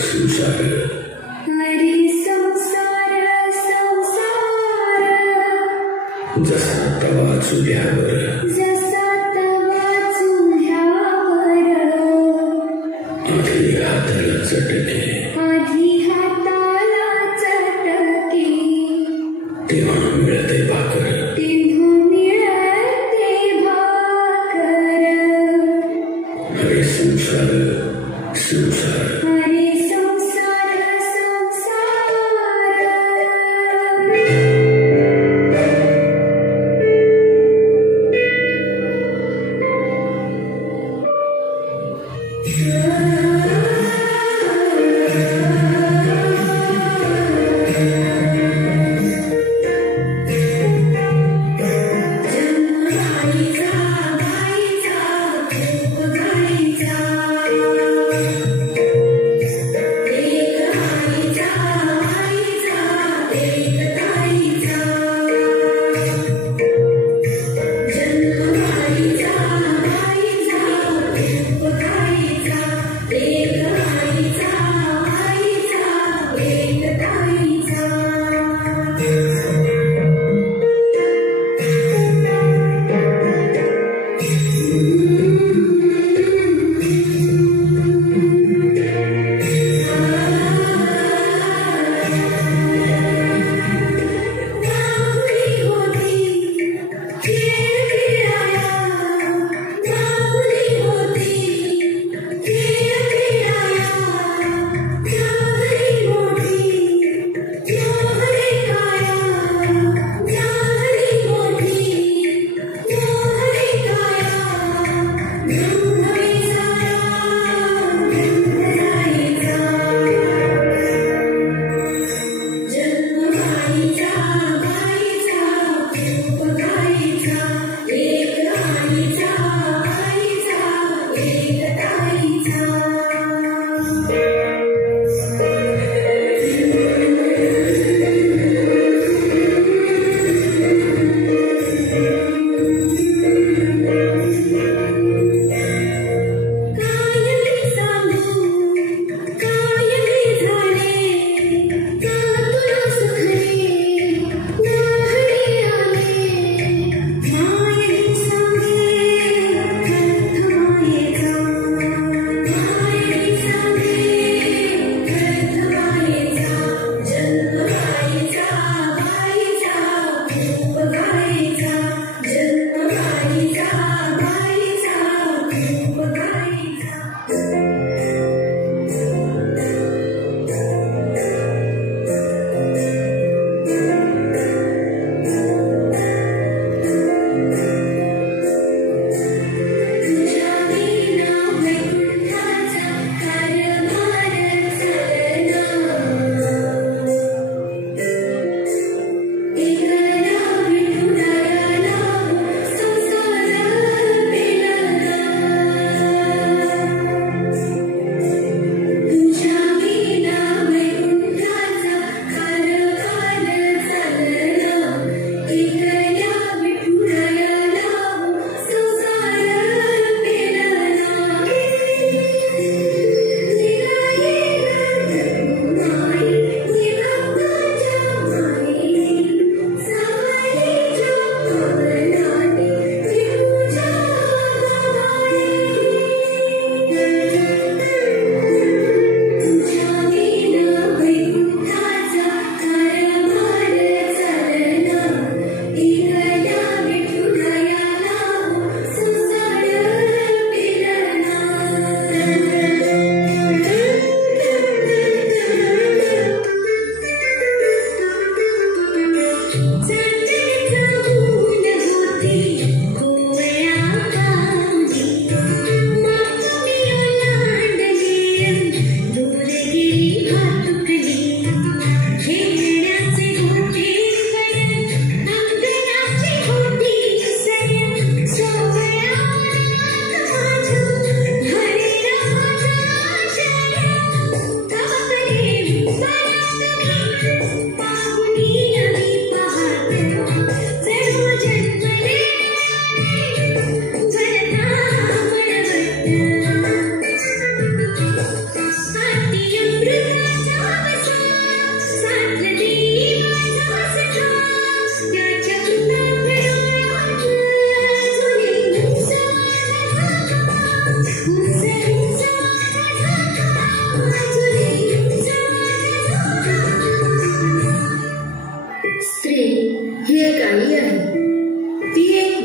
संसार हरे संसार संसार जसा तवा चुल्यावर आधी हाताला चटके तेव्हा मिळते भाकर हरे संसार संसार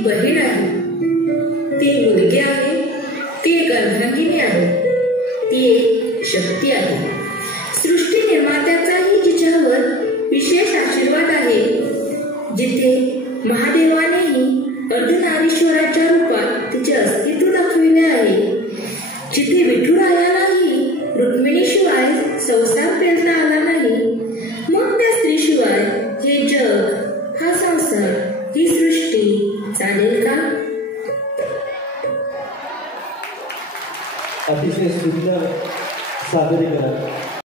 बहीण आहे, ती मुलगी आहे, ती एक अर्धांगिनी आहे, ती एक शक्ती आहे. सृष्टी निर्मात्याचाही जिच्यावर विशेष आशीर्वाद आहे. जिथे महादेवानेही अर्धनारीश्वराच्या रूपात तिचे अस्तित्व दाखविले आहे, जिथे विठुरायालाही रुक्मिणीशिवाय संसार पेलता आला नाही, मग त्या स्त्रीशिवाय हे जग, हा संसार, ही सृष्टी चालेल का? अतिशय सुंदर सादरीकरण.